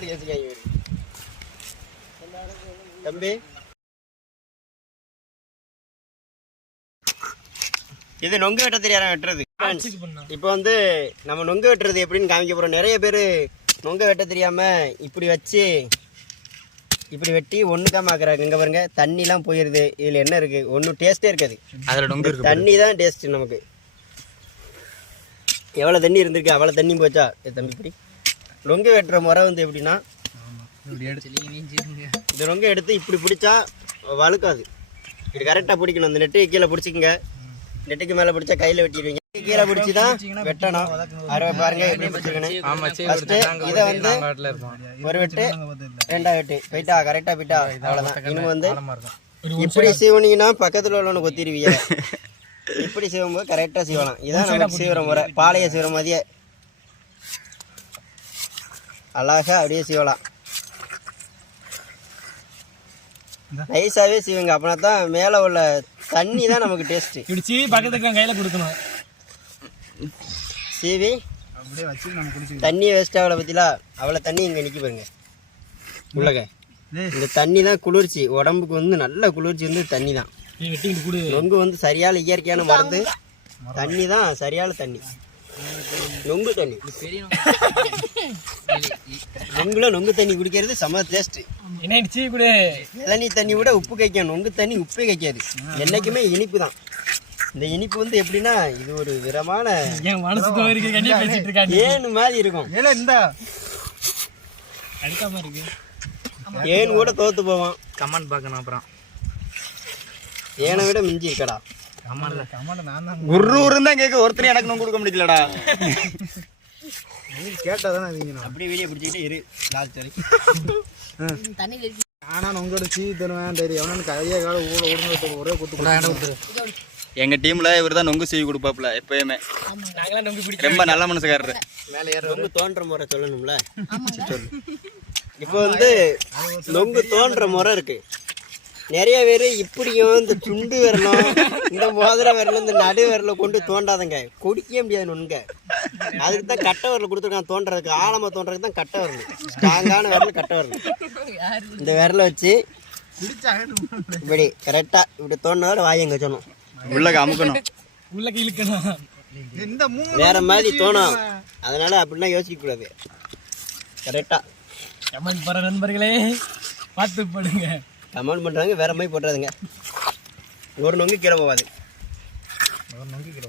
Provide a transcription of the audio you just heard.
மாதிரி யோசிக்காங்க இவரு. தம்பி? இது நொங்கு வெட்ட தெரியாத வெட்டுறது? இப்போ வந்து நம்ம நொங்கு வெட்டுறது எப்படின்னு காமிக்க போறோம். நிறைய பேர் நொங்க வெட்ட தெரியாம இப்படி வச்சு இப்படி வெட்டி ஒண்ணுக்காம ஆக்குறாங்க இங்க பாருங்க தண்ணிலாம் போயிருது. இதுல என்ன இருக்கு? ஒன்றும் டேஸ்டே இருக்காது. அதில் நொங்கு இருக்கு தண்ணி தான் டேஸ்ட் நமக்கு. எவ்வளோ தண்ணி இருந்திருக்கு? அவ்வளோ தண்ணி போச்சா? தம்பி இப்படி. நொங்கு வெட்டுற முறை வந்து எப்படின்னா இந்த நொங்க எடுத்து இப்படி பிடிச்சா வழுக்காது. இது கரெக்டாக பிடிக்கணும். அந்த நெட்டு கீழே பிடிச்சிக்கங்க. நெட்டுக்கு மேலே பிடிச்சா கையில் வெட்டிடுவீங்க. கீழே பிடிச்சி தான் வெட்டணும். அறுவை பாருங்க எப்படி பிடிச்சிருக்கேன்னு. ஃபஸ்ட்டு இதை வந்து ஒரு வெட்டு. ரெண்டா வெட்டு. போயிட்டா கரெக்டாக போயிட்டா. அவ்வளோதான் இன்னும் வந்து இப்படி சீவனீங்கன்னா பக்கத்தில் உள்ளவனை கொத்திடுவீங்க இப்படி சீவும்போது கரெக்டாக சீவலாம். இதான் நமக்கு சீவுற முறை. பாளைய சீவுற மாதிரியே அழகா அப்படியே சீவலாம். நைஸாகவே சீவுங்க. அப்படின்னா தான் மேலே உள்ள தண்ணி தான் நமக்கு டேஸ்ட்டு இப்படி சீவி பக்கத்துக்கு கையில கொடுக்கணும். சீவி அப்படியே வச்சு நம்ம குடிச்சு தண்ணி வேஸ்ட் ஆகல பத்திலா அவ்வளோ தண்ணி இங்கே நிற்கி பாருங்க. உள்ளக. இந்த தண்ணி தான் குளிர்ச்சி. உடம்புக்கு வந்து நல்ல குளிர்ச்சி வந்து தண்ணி தான் நொங்கு வந்து சரியான இயற்கையான மருந்து. தண்ணி தான் சரியான தண்ணி. நொங்கு தண்ணி. நொங்குல நொங்கு தண்ணி குடிக்கிறது செம டேஸ்ட் என்ன சீவி கொடு இளநீ தண்ணி விட உப்பு கைக்கும் நொங்கு தண்ணி உப்பே கைக்காது என்னைக்குமே இனிப்பு தான். இந்த இனிப்பு வந்து எப்படின்னா இது ஒரு விதமான என் மனசு தோறிக்கு கண்டிப்பா பேசிட்டு இருக்காங்க. ஏனு மாதிரி இருக்கும். ஏல இந்த. அடுக்காம இருக்கு. ஏன் கூட தோத்து போவான். கமெண்ட் பார்க்கணும் அப்புறம். ஏனை விட மிஞ்சி இருக்கடா. நான் ஊரும் தான் கேட்க ஒருத்தர் எனக்கு நொங்கு கொடுக்க முடியலடா. நீ கேட்டால் தானே நீங்க அப்படியே வீடியோ பிடிச்சிக்கிட்டு இரு லாஸ்ட் வரைக்கும். ஆனா உங்களோட சீ தருவேன் தெரியும் எவனு கையை கால ஊட ஊடுங்க ஒரே குத்து கொடுத்து எங்க டீம்ல இவர் தான் நொங்கு செய்வி கொடுப்பாப்ல எப்பயுமே. ரொம்ப நல்ல மனசுக்காரரு. மேலே ஏற நொங்கு தோன்ற முறை சொல்லணும்ல. இப்போ வந்து நொங்கு தோன்ற முறை இருக்கு. நிறைய பேர் இப்படியும் இந்த சுண்டு விரலும் இந்த மோதிர விரலும் இந்த நடு விரல கொண்டு தோண்டாதங்க. குடிக்கவே முடியாது நொங்க அதுக்கு தான் கட்டை விரல் கொடுத்துருக்கான் தோன்றதுக்கு ஆழமா தோன்றதுக்கு தான் கட்டை விரல். ஸ்ட்ராங்கான விரல் கட்டை விரல். இந்த விரலை வச்சு இப்படி கரெக்டாக இப்படி தோண்டினதோட வாய் எங்க வச்சணும் உள்ள அமுக்கணும். உள்ள இழுக்கணும். வேற மாதிரி தோணும் அதனால அப்படிலாம் யோசிக்க கூடாது. கரெக்டாக நண்பர்களே பார்த்து படுங்க. கமெண்ட் பண்ணுறாங்க வேற மாதிரி போட்டுறாதுங்க. ஒரு நொங்கு கீழே போகாது. ஒரு நொங்கு கிலோ